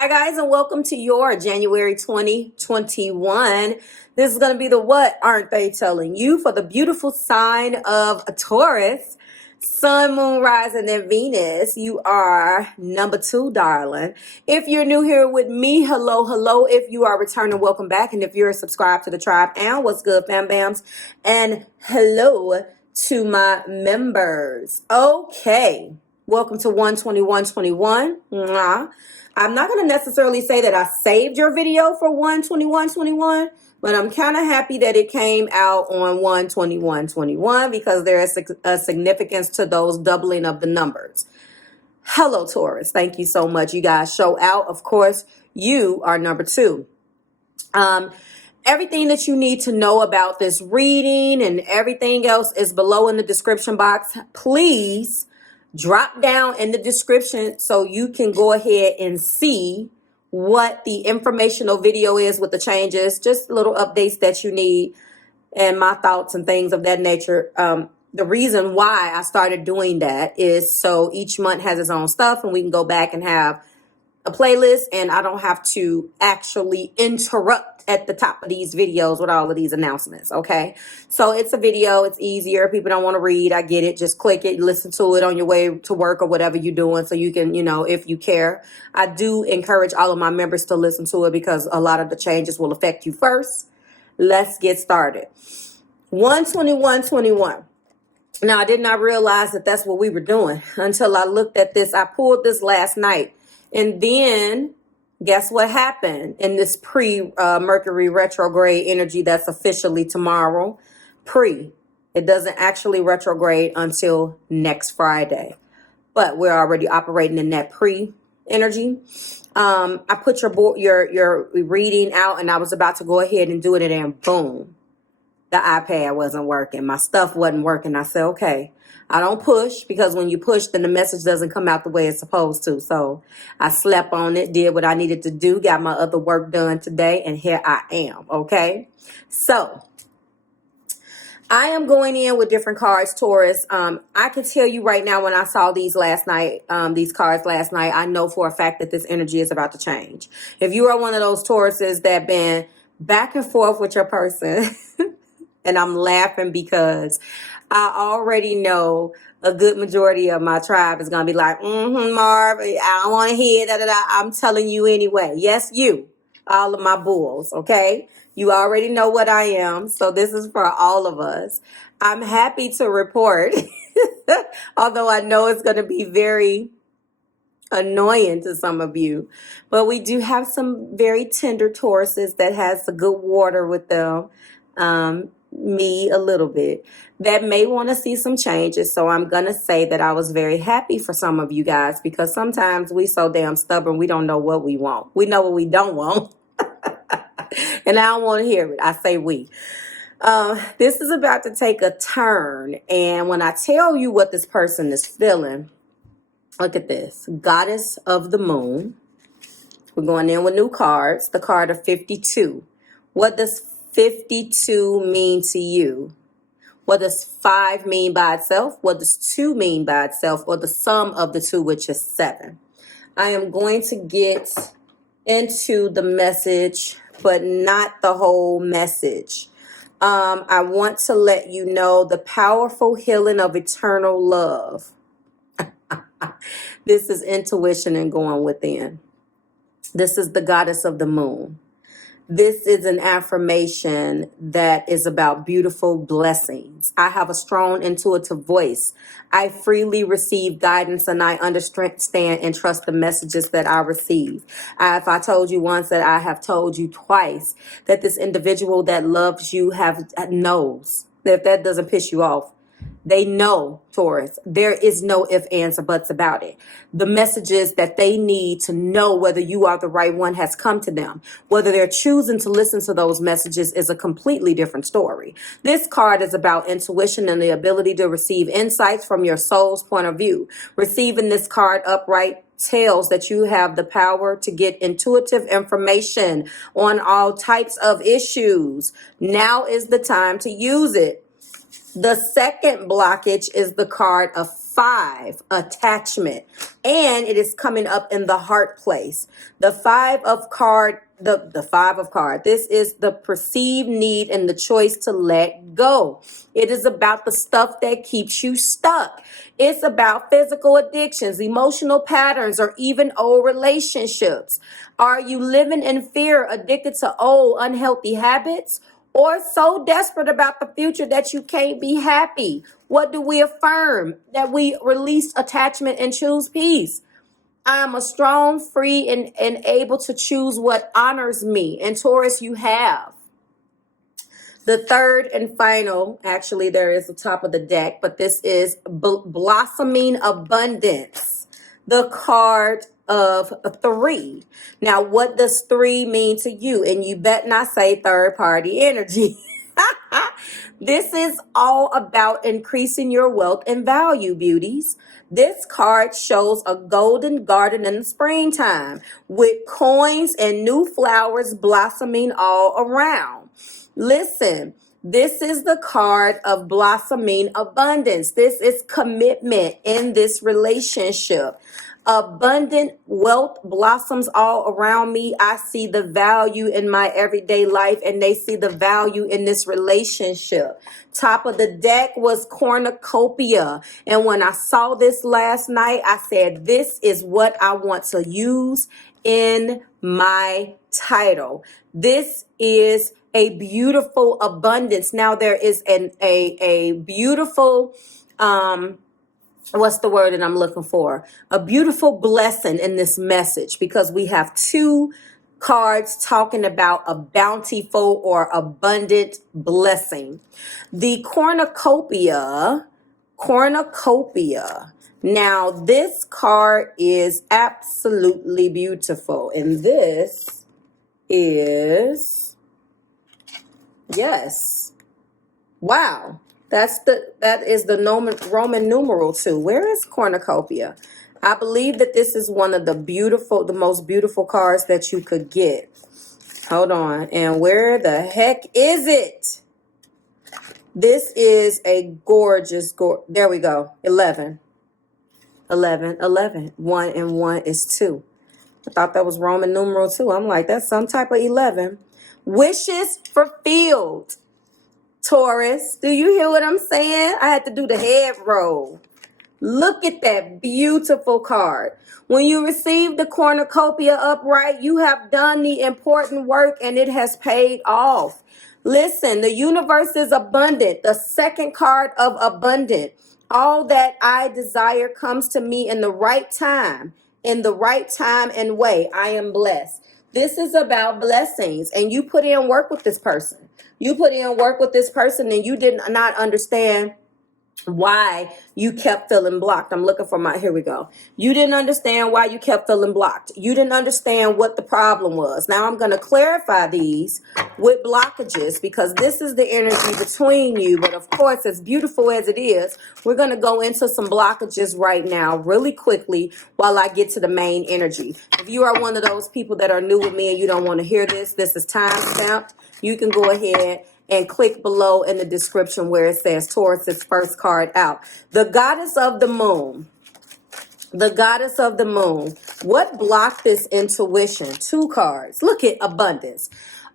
Hi guys, and welcome to your January 2021. This is going to be the what aren't they telling you for the beautiful sign of Taurus. Sun, moon, rising, and Venus. You are number 2, darling. If you're new here with me, hello, hello. If you are returning, welcome back. And if you're subscribed to the tribe, and what's good, fam bams? And hello to my members. Okay. Welcome to 12121. I'm not going to necessarily say that I saved your video for 12121, but I'm kind of happy that it came out on 12121 because there is a significance to those doubling of the numbers. Hello, Taurus. Thank you so much. You guys show out. Of course, you are number 2. Everything that you need to know about this reading and everything else is below in the description box. Please drop down in the description so you can go ahead and see what the informational video is with the changes, just little updates that you need and my thoughts and things of that nature. The reason why I started doing that is so each month has its own stuff and we can go back and have a playlist and I don't have to actually interrupt at the top of these videos with all of these announcements. Okay. So it's a video. It's easier. People don't want to read. I get it. Just click it, listen to it on your way to work or whatever you're doing. So you can, if you care. I do encourage all of my members to listen to it because a lot of the changes will affect you first. Let's get started. 12121. Now, I did not realize that that's what we were doing until I looked at this. I pulled this last night. And then guess what happened in this pre-Mercury retrograde energy that's officially tomorrow? It doesn't actually retrograde until next Friday. But we're already operating in that pre-energy. I put your reading out and I was about to go ahead and do it and boom. The iPad wasn't working. My stuff wasn't working. I said, okay. I don't push because when you push, then the message doesn't come out the way it's supposed to. So I slept on it, did what I needed to do, got my other work done today, and here I am, okay? So I am going in with different cards, Taurus. I can tell you right now when I saw these cards last night, I know for a fact that this energy is about to change. If you are one of those Tauruses that been back and forth with your person, and I'm laughing because I already know a good majority of my tribe is going to be like, Marv, I don't want to hear that. I'm telling you anyway. Yes, you, all of my bulls, okay? You already know what I am. So this is for all of us. I'm happy to report, although I know it's going to be very annoying to some of you, but we do have some very tender Tauruses that has a good water with them. Me a little bit that may want to see some changes. So I'm going to say that I was very happy for some of you guys because sometimes we so damn stubborn. We don't know what we want. We know what we don't want. And I don't want to hear it. I say we. This is about to take a turn. And when I tell you what this person is feeling, look at this. Goddess of the Moon. We're going in with new cards. The card of 52. What does 52 mean to you? What does 5 mean by itself? What does 2 mean by itself? Or the sum of the 2, which is 7. I am going to get into the message, but not the whole message. I want to let you know the powerful healing of eternal love. This is intuition and going within. This is the goddess of the moon. This is an affirmation that is about beautiful blessings. I have a strong intuitive voice. I freely receive guidance and I understand and trust the messages that I receive. If I told you once that I have told you twice that this individual that loves you knows. If that doesn't piss you off, they know, Taurus. There is no ifs, ands, or buts about it. The messages that they need to know whether you are the right one has come to them. Whether they're choosing to listen to those messages is a completely different story. This card is about intuition and the ability to receive insights from your soul's point of view. Receiving this card upright tells that you have the power to get intuitive information on all types of issues. Now is the time to use it. The second blockage is the card of 5, attachment, and it is coming up in the heart place. The 5 of card, the 5 of card. This is the perceived need and the choice to let go. It is about the stuff that keeps you stuck. It's about physical addictions, emotional patterns, or even old relationships. Are you living in fear, addicted to old unhealthy habits, or so desperate about the future that you can't be happy? What do we affirm? That we release attachment and choose peace. I am a strong, free, and able to choose what honors me. And Taurus, you have. The third and final, actually, there is the top of the deck, but this is blossoming abundance. The card of 3. Now, what does 3 mean to you? And you bet not say third party energy. This is all about increasing your wealth and value, beauties. This card shows a golden garden in the springtime with coins and new flowers blossoming all around. Listen, this is the card of blossoming abundance. This is commitment in this relationship. Abundant wealth blossoms all around me. I see the value in my everyday life, and they see the value in this relationship. Top of the deck was Cornucopia. And when I saw this last night, I said, this is what I want to use in my title. This is a beautiful abundance. Now there is a beautiful what's the word that I'm looking for? A beautiful blessing in this message, because we have 2 cards talking about a bountiful or abundant blessing. The cornucopia. Now this card is absolutely beautiful, and this is, yes, wow. That is the Roman numeral 2. Where is cornucopia? I believe that this is one of the most beautiful cards that you could get. Hold on. And where the heck is it? This is a gorgeous, there we go. 11. 1 and 1 is 2. I thought that was Roman numeral 2. I'm like, that's some type of 11. Wishes fulfilled. Taurus, do you hear what I'm saying? I had to do the head roll. Look at that beautiful card. When you receive the cornucopia upright, you have done the important work and it has paid off. Listen, the universe is abundant. The second card of abundant. All that I desire comes to me in the right time and way. I am blessed. This is about blessings, and you put in work with this person. You put in work with this person and you did not understand why you kept feeling blocked. I'm looking for here we go. You didn't understand why you kept feeling blocked. You didn't understand what the problem was. Now I'm going to clarify these with blockages, because this is the energy between you. But of course, as beautiful as it is, we're going to go into some blockages right now really quickly while I get to the main energy. If you are one of those people that are new with me and you don't want to hear this is time stamped. You can go ahead and click below in the description where it says Taurus's first card out. The goddess of the moon. The goddess of the moon. What blocked this intuition? 2 cards. Look at abundance.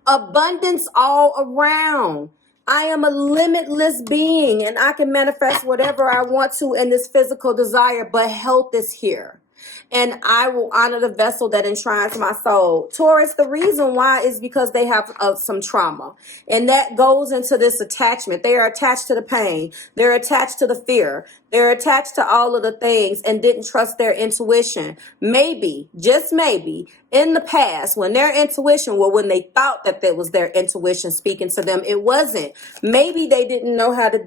Abundance all around. I am a limitless being and I can manifest whatever I want to in this physical desire, but health is here. And I will honor the vessel that enshrines my soul. Taurus, the reason why is because they have some trauma. And that goes into this attachment. They are attached to the pain. They're attached to the fear. They're attached to all of the things and didn't trust their intuition. Maybe, just maybe, in the past, when their intuition, when they thought that was their intuition speaking to them, it wasn't. Maybe they didn't know how to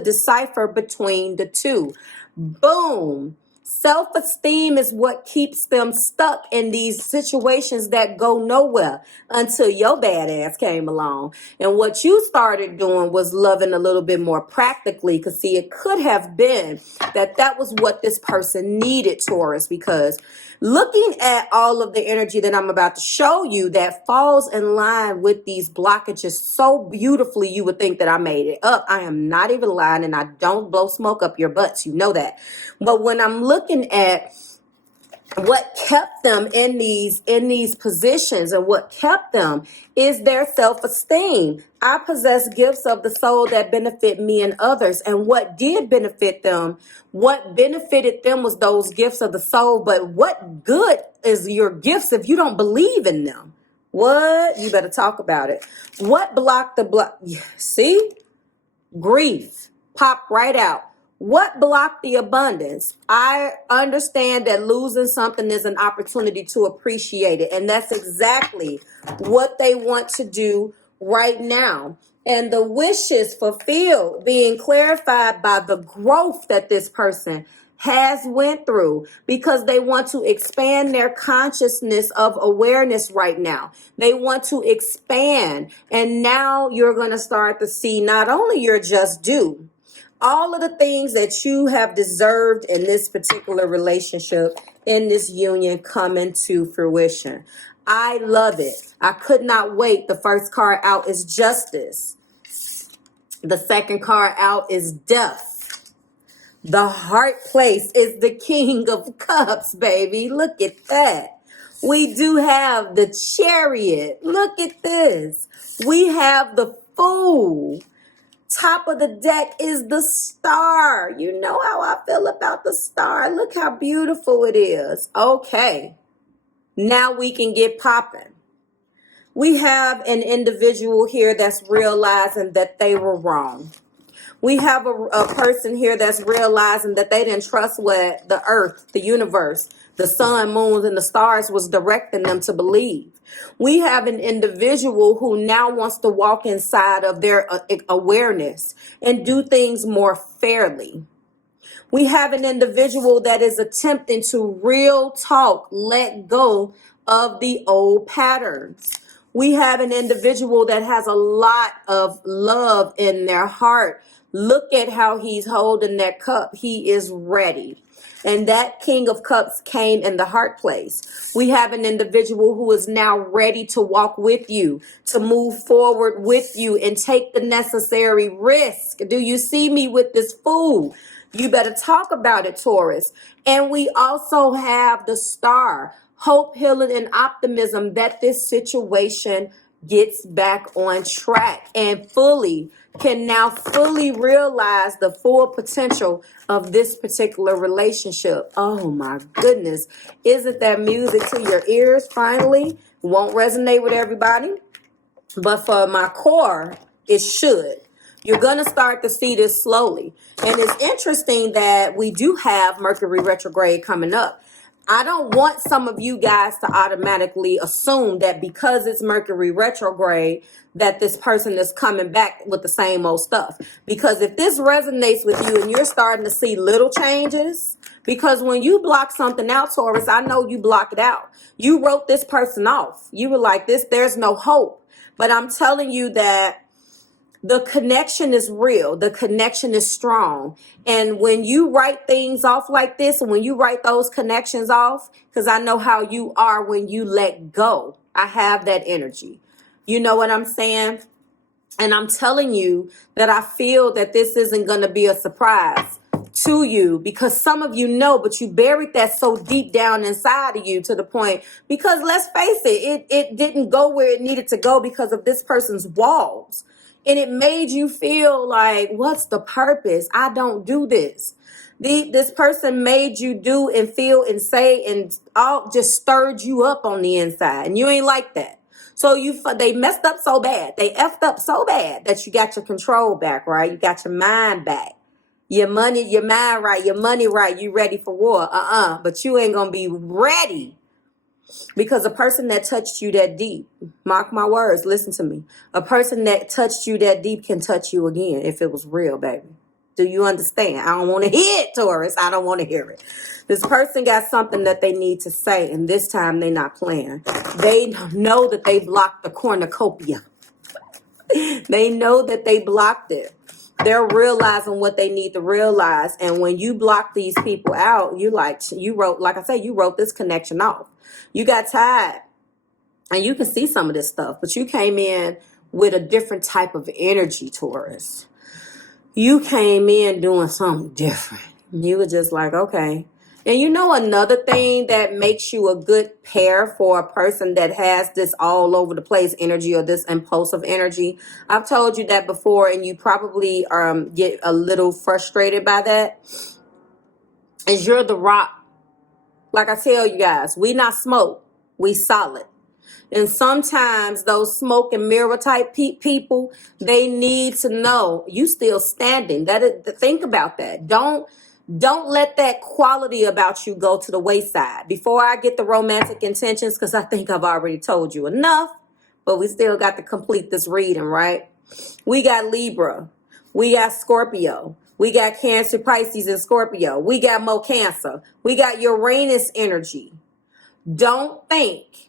decipher between the two. Boom. Self-esteem is what keeps them stuck in these situations that go nowhere until your bad ass came along. And what you started doing was loving a little bit more practically. Because see, it could have been that was what this person needed, Taurus, because looking at all of the energy that I'm about to show you that falls in line with these blockages so beautifully, you would think that I made it up. I am not even lying, and I don't blow smoke up your butts. You know that. But when I'm looking at what kept them in these positions, and what kept them is their self-esteem. I possess gifts of the soul that benefit me and others. And what did benefit them, what benefited them was those gifts of the soul. But what good is your gifts if you don't believe in them? What? You better talk about it. What blocked the block? See? Grief. Pop right out. What blocked the abundance? I understand that losing something is an opportunity to appreciate it. And that's exactly what they want to do right now. And the wishes fulfilled being clarified by the growth that this person has went through, because they want to expand their consciousness of awareness right now. They want to expand. And now you're going to start to see not only your just due, all of the things that you have deserved in this particular relationship, in this union, coming to fruition. I love it. I could not wait. The first card out is justice. The second card out is death. The heart place is the King of Cups, baby. Look at that. We do have the Chariot. Look at this. We have the Fool. Top of the deck is the Star. You know how I feel about the Star. Look how beautiful it is. Okay. Now we can get popping. We have an individual here that's realizing that they were wrong. We have a person here that's realizing that they didn't trust what the earth, the universe, the sun, moons, and the stars was directing them to believe. We have an individual who now wants to walk inside of their awareness and do things more fairly. We have an individual that is attempting to real talk, let go of the old patterns. We have an individual that has a lot of love in their heart. Look at how he's holding that cup. He is ready. And that King of Cups came in the heart place. We have an individual who is now ready to walk with you, to move forward with you and take the necessary risk. Do you see me with this Fool? You better talk about it, Taurus. And we also have the Star, hope, healing, and optimism that this situation gets back on track and can now fully realize the full potential of this particular relationship. Oh my goodness. Isn't that music to your ears finally? Won't resonate with everybody, but for my core, it should. You're going to start to see this slowly. And it's interesting that we do have Mercury retrograde coming up. I don't want some of you guys to automatically assume that because it's Mercury retrograde that this person is coming back with the same old stuff. Because if this resonates with you and you're starting to see little changes, because when you block something out, Taurus, I know you block it out. You wrote this person off. You were like, there's no hope. But I'm telling you that the connection is real. The connection is strong. And when you write things off like this, and when you write those connections off, because I know how you are when you let go. I have that energy. You know what I'm saying? And I'm telling you that I feel that this isn't going to be a surprise to you, because some of you know, but you buried that so deep down inside of you to the point, because let's face it didn't go where it needed to go because of this person's walls. And it made you feel like, what's the purpose? I don't do this. This person made you do and feel and say and all just stirred you up on the inside. And you ain't like that. So they messed up so bad. They effed up so bad that you got your control back, right? You got your mind back. Your money, your mind right, your money right. You ready for war. But you ain't going to be ready. Because a person that touched you that deep, mark my words, listen to me. A person that touched you that deep can touch you again if it was real, baby. Do you understand? I don't want to hear it, Taurus. I don't want to hear it. This person got something that they need to say, and this time they're not playing. They know that they blocked the cornucopia. They know that they blocked it. They're realizing what they need to realize. And when you block these people out, you wrote this connection off. You got tired. And you can see some of this stuff, but you came in with a different type of energy, Taurus. You came in doing something different. You were just like, okay. And you know another thing that makes you a good pair for a person that has this all over the place energy or this impulsive energy? I've told you that before, and you probably get a little frustrated by that. Is you're the rock. Like I tell you guys, we not smoke. We solid. And sometimes those smoke and mirror type people, they need to know you still standing. Think about that. Don't let that quality about you go to the wayside. Before I get the romantic intentions, because I think I've already told you enough, but we still got to complete this reading, right? We got Libra. We got Scorpio. We got Cancer, Pisces, and Scorpio. We got more Cancer. We got Uranus energy. Don't think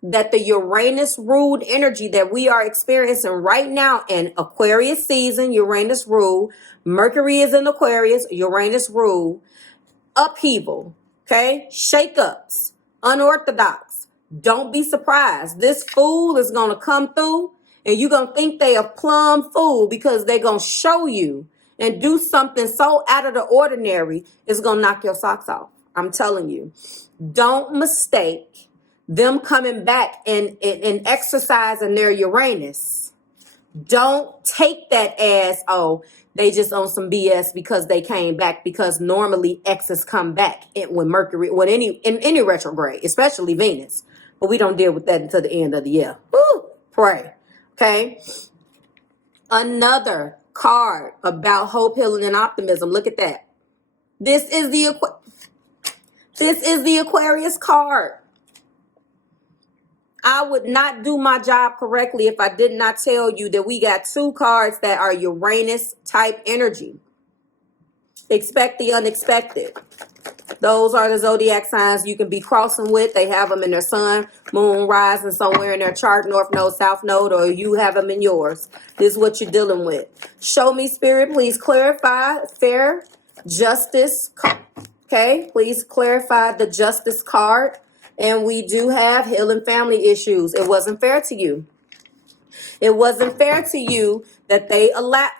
that the Uranus ruled energy that we are experiencing right now in Aquarius season, Uranus rule, Mercury is in Aquarius, Uranus rule, upheaval, okay? Shake-ups, unorthodox. Don't be surprised. This fool is going to come through and you're going to think they a plumb fool because they're going to show you and do something so out of the ordinary, it's going to knock your socks off. I'm telling you. Don't mistake them coming back and exercising their Uranus. Don't take that as, oh, they just on some BS because they came back, because normally exes come back when Mercury, in any retrograde, especially Venus. But we don't deal with that until the end of the year. Woo, pray. Okay. Another card about hope, healing, and optimism. Look at that. This is the Aquarius card. I would not do my job correctly if I did not tell you that we got two cards that are Uranus type energy. Expect the unexpected. Those are the zodiac signs you can be crossing with. They have them in their sun, moon, rising somewhere in their chart, north node, south node, or you have them in yours. This is what you're dealing with. Show me, Spirit, please clarify fair justice. Okay, please clarify the justice card. And we do have healing family issues. It wasn't fair to you. It wasn't fair to you that they allowed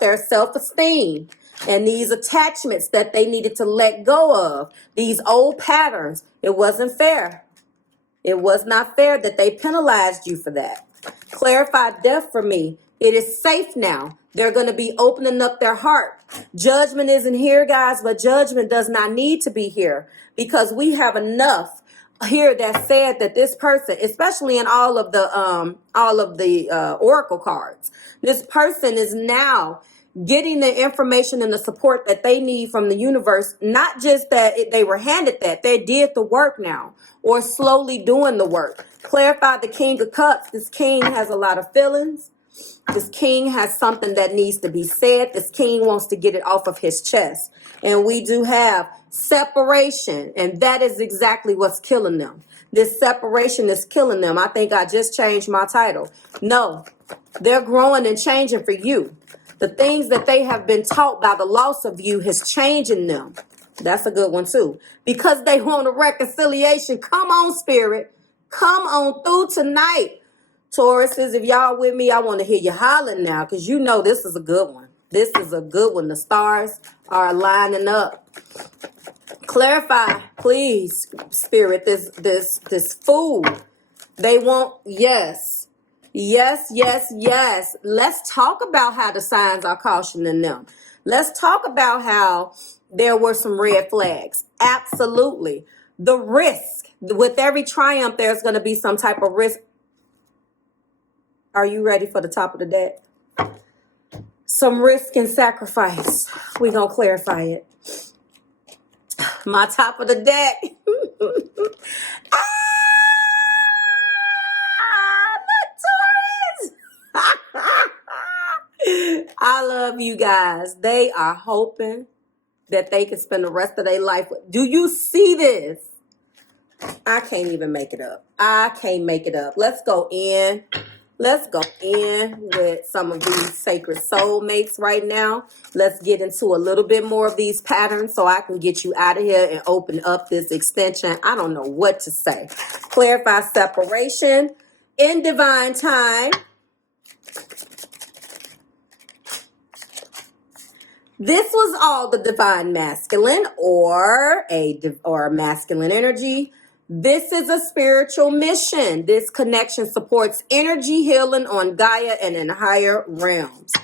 their self-esteem and these attachments that they needed to let go of, these old patterns. It wasn't fair. It was not fair that they penalized you for that. Clarify death for me. It is safe now. They're going to be opening up their heart. Judgment isn't here, guys, but judgment does not need to be here, because we have enough here that said that this person, especially in all of the oracle cards, this person is now getting the information and the support that they need from the universe. Not just that they were handed that, they did the work now, or slowly doing the work. Clarify the King of Cups. This king has a lot of feelings. This king has something that needs to be said. This king wants to get it off of his chest. And we do have separation, and that is exactly what's killing them. This separation is killing them. I think I just changed my title. No, they're growing and changing for you. The things that they have been taught by the loss of you is changing them. That's a good one too. Because they want a reconciliation. Come on, Spirit. Come on through tonight. Tauruses, if y'all with me, I want to hear you hollering now, because you know this is a good one. This is a good one. The stars are lining up. Clarify, please, Spirit, this fool. They want, yes. Let's talk about how the signs are cautioning them. Let's talk about how there were some red flags. Absolutely. The risk. With every triumph, there's going to be some type of risk. Are you ready for the top of the deck? Some risk and sacrifice. We're going to clarify it. My top of the deck. Look, Taurus. I love, you guys. They are hoping that they can spend the rest of their life with. Do you see this? I can't even make it up. I can't make it up. Let's go in. Let's go in with some of these sacred soulmates right now. Let's get into a little bit more of these patterns so I can get you out of here and open up this extension. I don't know what to say. Clarify separation in divine time. This was all the divine masculine or a masculine energy. This is a spiritual mission. This connection supports energy healing on Gaia and in higher realms.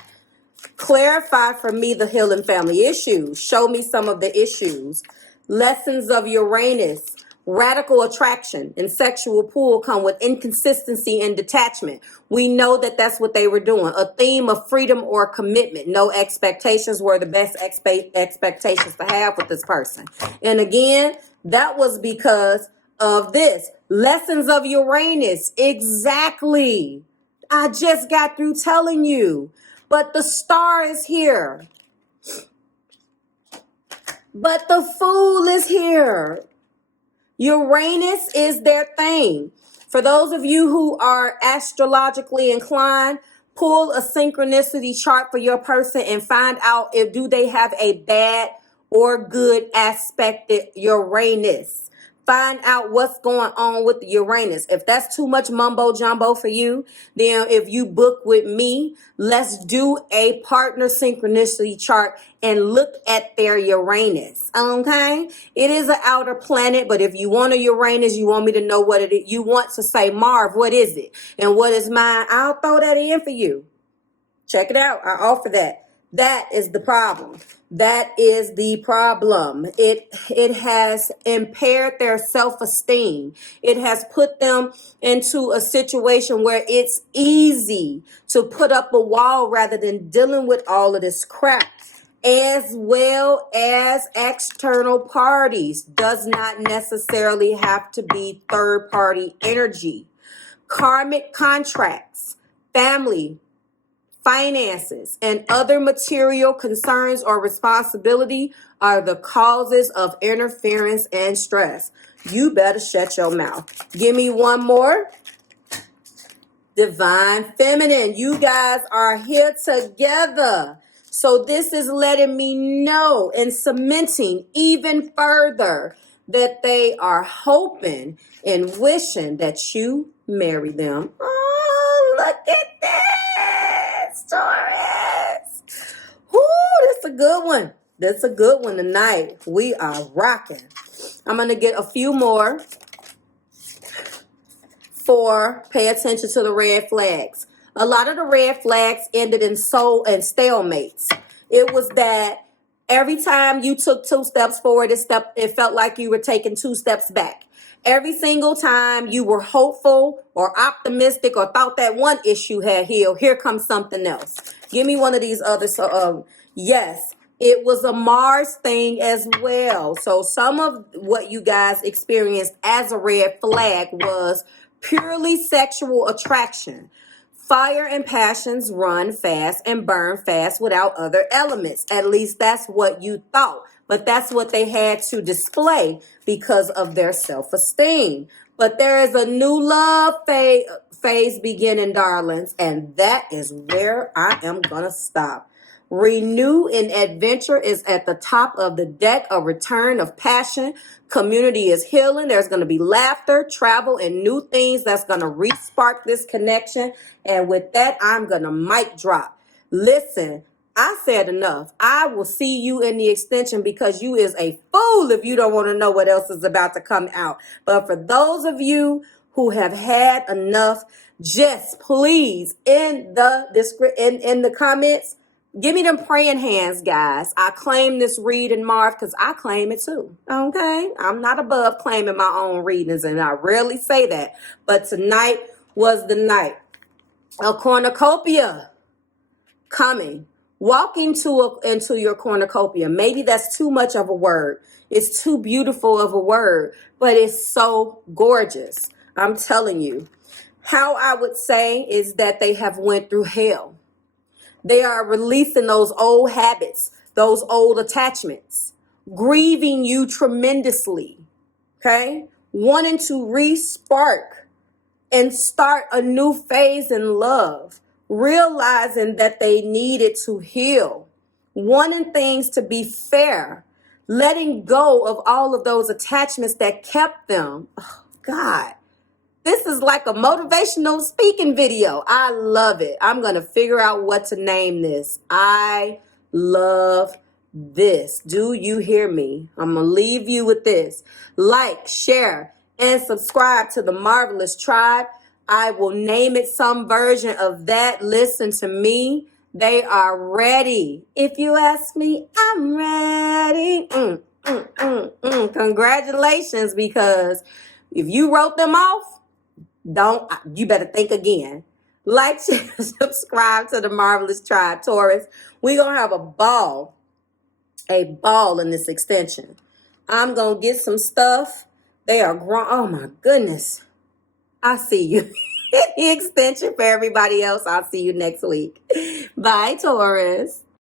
Clarify for me the healing family issues. Show me some of the issues. Lessons of Uranus. Radical attraction and sexual pull come with inconsistency and detachment. We know that that's what they were doing. A theme of freedom or commitment. No expectations were the best expectations to have with this person. And again, that was because of this. Lessons of Uranus. Exactly. I just got through telling you. But the star is here. But the Fool is here. Uranus is their thing. For those of you who are astrologically inclined, pull a synchronicity chart for your person and find out if do they have a bad or good aspected Uranus. Find out what's going on with the Uranus. If that's too much mumbo jumbo for you, then if you book with me, let's do a partner synchronicity chart and look at their Uranus. Okay? It is an outer planet, but if you want a Uranus, you want me to know what it is. You want to say, Marv, what is it? And what is mine? I'll throw that in for you. Check it out. I offer that. That is the problem. That is the problem. It has impaired their self-esteem. It has put them into a situation where it's easy to put up a wall rather than dealing with all of this crap. As well as external parties. Does not necessarily have to be third-party energy. Karmic contracts, family, finances, and other material concerns or responsibility are the causes of interference and stress. You better shut your mouth. Give me one more. Divine feminine. You guys are here together. So this is letting me know and cementing even further that they are hoping and wishing that you marry them. Oh, look at this, Taurus. Whoo, that's a good one. That's a good one tonight. We are rocking. I'm going to get a few more for pay attention to the red flags. A lot of the red flags ended in soul and stalemates. It was that every time you took 2 steps forward, it felt like you were taking 2 steps back. Every single time you were hopeful or optimistic or thought that one issue had healed, here comes something else. Give me one of these others. Yes, it was a Mars thing as well. So some of what you guys experienced as a red flag was purely sexual attraction. Fire and passions run fast and burn fast without other elements. At least that's what you thought. But that's what they had to display because of their self-esteem. But there is a new love phase beginning, darlings. And that is where I am going to stop. Renew in adventure is at the top of the deck. A return of passion. Community is healing. There's going to be laughter, travel, and new things that's going to re-spark this connection. And with that, I'm going to mic drop. Listen, I said enough. I will see you in the extension because you is a fool if you don't want to know what else is about to come out. But for those of you who have had enough, just please in the comments, give me them praying hands, guys. I claim this reading, Marv, because I claim it too. Okay? I'm not above claiming my own readings, and I rarely say that. But tonight was the night. A cornucopia coming. Walk into your cornucopia. Maybe that's too much of a word. It's too beautiful of a word, but it's so gorgeous. I'm telling you. How I would say is that they have went through hell. They are releasing those old habits, those old attachments, grieving you tremendously, okay? Wanting to re-spark and start a new phase in love, realizing that they needed to heal, wanting things to be fair, letting go of all of those attachments that kept them. Oh, God. This is like a motivational speaking video. I love it. I'm going to figure out what to name this. I love this. Do you hear me? I'm going to leave you with this. Like, share, and subscribe to the Marvelous Tribe. I will name it some version of that. Listen to me. They are ready. If you ask me, I'm ready. Congratulations, because if you wrote them off, you better think again. Like, share, subscribe to the Marvelous Tribe, Taurus. We're going to have a ball in this extension. I'm going to get some stuff. They are grown. Oh, my goodness. I see you. The extension for everybody else. I'll see you next week. Bye, Taurus.